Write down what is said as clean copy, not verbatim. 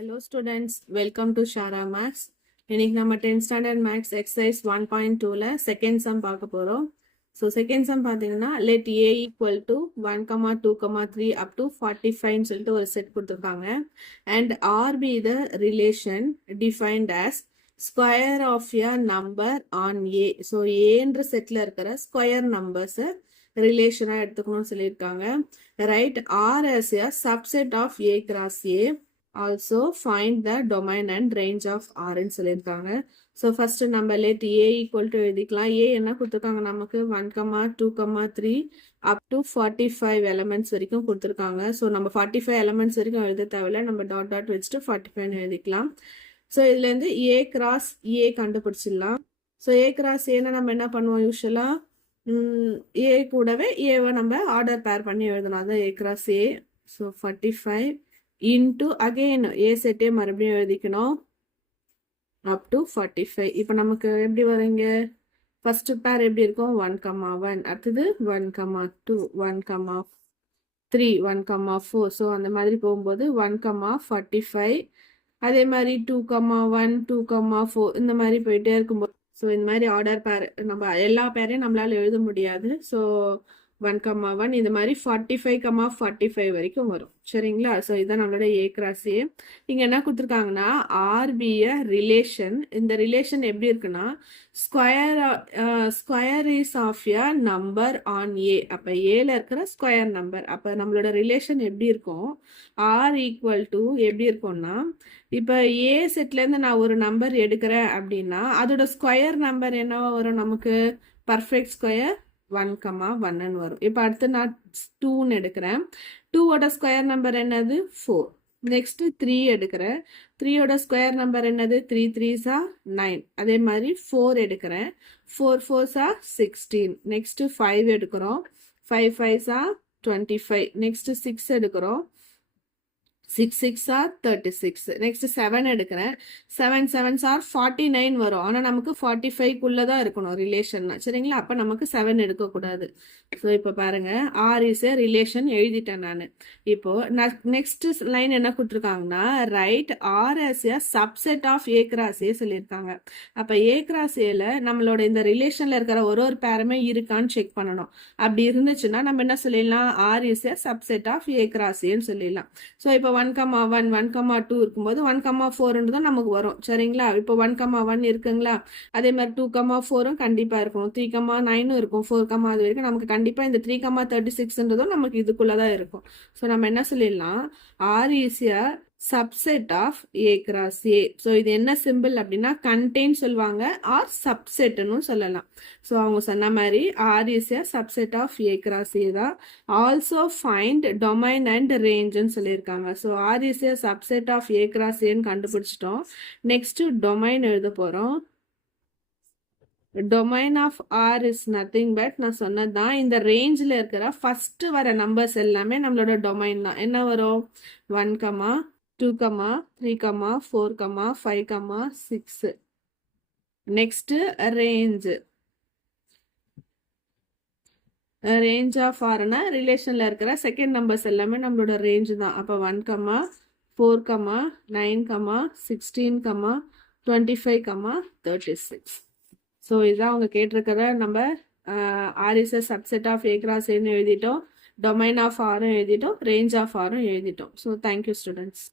Hello students, welcome to Shara Max. இன்னைக்கு நம்ம 10th standard max exercise 1.2ல second sum பார்க்க போறோம். So second sum பார்த்தீங்கன்னா let a equal to 1, 2, 3 up to 45 சொல்லிட்டு ஒரு செட் கொடுத்திருக்காங்க. And R be the relation defined as square of a number on A. So Aன்ற செட்ல இருக்கிற square numbers ரிலேஷனா எடுத்துக்கணும்னு சொல்லியிருக்காங்க. Write R as a subset of A cross A. Also find the domain and range of R ன்னு சொல்லியிருக்காங்க. So first நம்ம let A equal to எழுதிக்கலாம். A என்ன கொடுத்துருக்காங்க நமக்கு 1, 2, 3 அப் டு 45 எலமெண்ட்ஸ் வரைக்கும் கொடுத்துருக்காங்க. ஸோ நம்ம 45 எலமெண்ட்ஸ் வரைக்கும் எழுத தேவையில்ல, நம்ம டாட் டாட் வச்சுட்டு 45 எழுதிக்கலாம். ஸோ இதுலேருந்து A கிராஸ் A கண்டுபிடிச்சிடலாம். ஸோ A கிராஸ் ஏன்னா நம்ம என்ன பண்ணுவோம் யூஸ்வலாக A கூடவே ஏவை நம்ம ஆர்டர் பேர் பண்ணி எழுதணும். அதான் A cross A. So 45 into again A செட்டே மறுபடியும் எழுதிக்கணும் up to 45. இப்போ நமக்கு எப்படி வருங்க, ஃபர்ஸ்ட் பேர் எப்படி இருக்கும் 1, 1, அடுத்தது 1, 2, 1, 3, 1, 4. ஸோ அந்த மாதிரி போகும்போது 1, 45, அதே மாதிரி 2, 1, 2, 4 இந்த மாதிரி போயிட்டே இருக்கும்போது ஸோ இந்த மாதிரி ஆர்டர் பேர் நம்ம எல்லா பேரையும் நம்மளால எழுத முடியாது. ஸோ 1, 1 இந்த மாதிரி 45, 45 வரைக்கும் வரும். சரிங்களா? ஸோ இதான் நம்மளோட ஏ கிராஸ் ஏ. இங்கே என்ன கொடுத்துருக்காங்கன்னா ஆர்பிய ரிலேஷன். இந்த ரிலேஷன் எப்படி இருக்குன்னா square is of a number on A. அப்போ ஏல இருக்கிற ஸ்கொயர் நம்பர். அப்போ நம்மளோட ரிலேஷன் எப்படி இருக்கும், ஆர் ஈக்குவல் டு எப்படி இருக்கும்னா இப்போ ஏ செட்லேருந்து நான் ஒரு நம்பர் எடுக்கிறேன் அப்படின்னா அதோட ஸ்கொயர் நம்பர் என்னவா வரும் நமக்கு, பர்ஃபெக்ட் ஸ்கொயர் 1, 1 வரும். இப்போ அடுத்து நான் 2ன்னு எடுக்கிறேன். 2ஓட ஸ்கொயர் நம்பர் என்னது 4. நெக்ஸ்ட் 3 எடுக்கிறேன். 3ஓட ஸ்கொயர் நம்பர் என்னது 3 3s are 9. அதே மாதிரி 4 எடுக்கிறேன். 4 4s are 16. நெக்ஸ்ட் 5 எடுக்கிறோம். 5 5s are 25. நெக்ஸ்ட் 6 எடுக்கிறோம். 6 6 are 36. நெக்ஸ்ட் 7 எடுக்கிறேன். 7 7s are 49 வரும். ஆனால் நமக்கு 45 தான் இருக்கணும் ரிலேஷன்னா. சரிங்களா? அப்போ நமக்கு 7 எடுக்கக்கூடாது. ஸோ இப்போ பாருங்க ஆர் இஸ் ஏ ரிலேஷன் எழுதிட்டேன் நான். இப்போ நெக்ஸ்ட் லைன் என்ன கொடுத்துருக்காங்கன்னா write R as a subset of A cross A சொல்லியிருக்காங்க. அப்போ ஏ கிராஸ் ஏல நம்மளோட இந்த ரிலேஷன்ல இருக்கிற ஒரு பேருமே இருக்கான்னு செக் பண்ணணும். அப்படி இருந்துச்சுன்னா நம்ம என்ன சொல்லிடலாம், R is a subset of A cross ஏன்னு சொல்லிடலாம். ஸோ இப்போ 1, 1, 1, 2 இருக்கும்போது 1, 4 தான் நமக்கு வரும். சரிங்களா? இப்போ 1, 1 இருக்குங்களா, அதே மாதிரி 2, 4 கண்டிப்பா இருக்கும். 3, 9 இருக்கும். 4, அது வரைக்கும் நமக்கு கண்டிப்பா இந்த 3, 36ன்றதும் நமக்கு இதுக்குள்ளதான் இருக்கும். ஸோ நம்ம என்ன சொல்லிடலாம், R is a subset of A cross A. So இது என்ன சிம்பிள் அப்படின்னா கண்டெயின் சொல்லுவாங்க, ஆர் சப்செட்னு சொல்லலாம். ஸோ அவங்க சொன்ன மாதிரி R is a subset of A cross A தான். ஆல்சோ ஃபைண்ட் டொமைன் அண்ட் ரேஞ்சுன்னு சொல்லியிருக்காங்க. So R is a subset of A cross ஏன்னு கண்டுபிடிச்சிட்டோம். நெக்ஸ்ட் டொமைன் எழுத போறோம். Domain of R is nothing but நான் சொன்னதுதான் இந்த ரேஞ்சில் இருக்கிற ஃபர்ஸ்ட் வர நம்பர்ஸ் எல்லாமே நம்மளோட டொமைன் தான். என்ன வரும் 1, 2, 3, 4, 5, 6. நெக்ஸ்ட் ரேஞ்ச் ஆஃப் ஆர்னா ரிலேஷன்ல இருக்கிற செகண்ட் நம்பர்ஸ் எல்லாமே நம்மளோட ரேஞ்ச் தான். அப்போ 1, 4, 9, 16, 25, 36. ஸோ இதுதான் அவங்க கேட்டிருக்கிற நம்ம R is a subset of A cross ஏன்னு எழுதிட்டோம், டொமைன் ஆஃப் ஆரும் எழுதிட்டோம், ரேஞ்ச் ஆஃப் ஆரும் எழுதிட்டோம். So thank you students.